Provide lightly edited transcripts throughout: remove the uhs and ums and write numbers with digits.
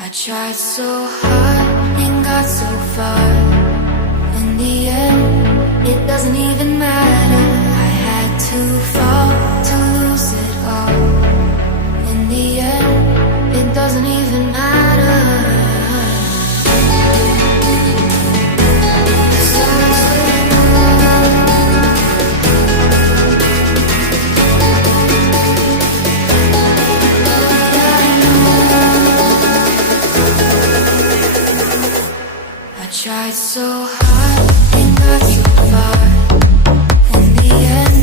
I tried so hard and got so far. In the end, it doesn't even matter. I had to fall to lose it all. In the end, it doesn't even matter. Tried so hard and got so far. In the end,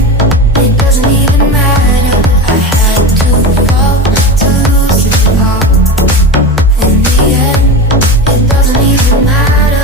it doesn't even matter. I had to fall to lose it all. In the end, it doesn't even matter.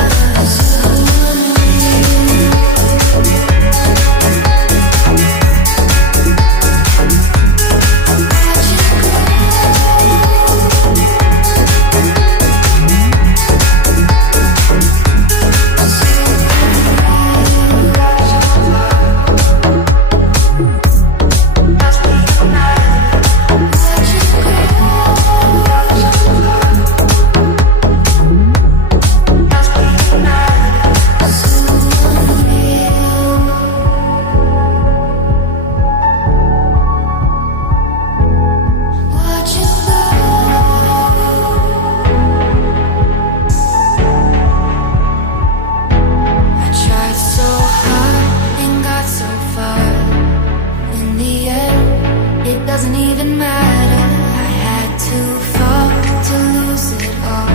Doesn't even matter. I had to fall to lose it all.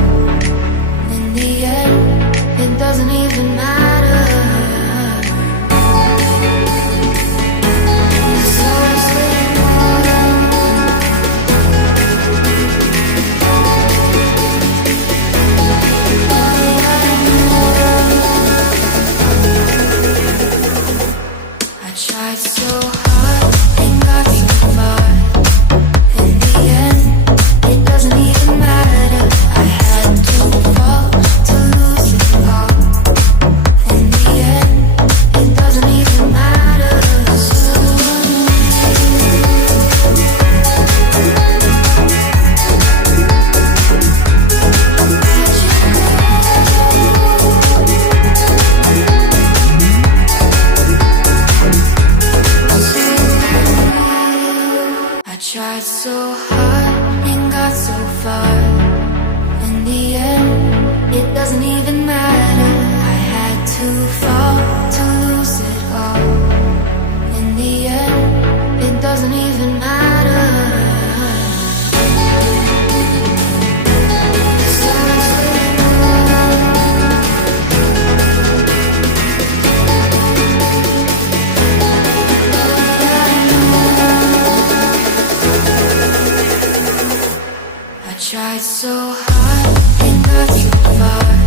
In the end, it doesn't even matter. So I tried so hard and got so far. Tried so hard and got so far. In the end, it doesn't even matter. I had to fall to lose it all. In the end, it doesn't even matter. Tried so hard and got so far.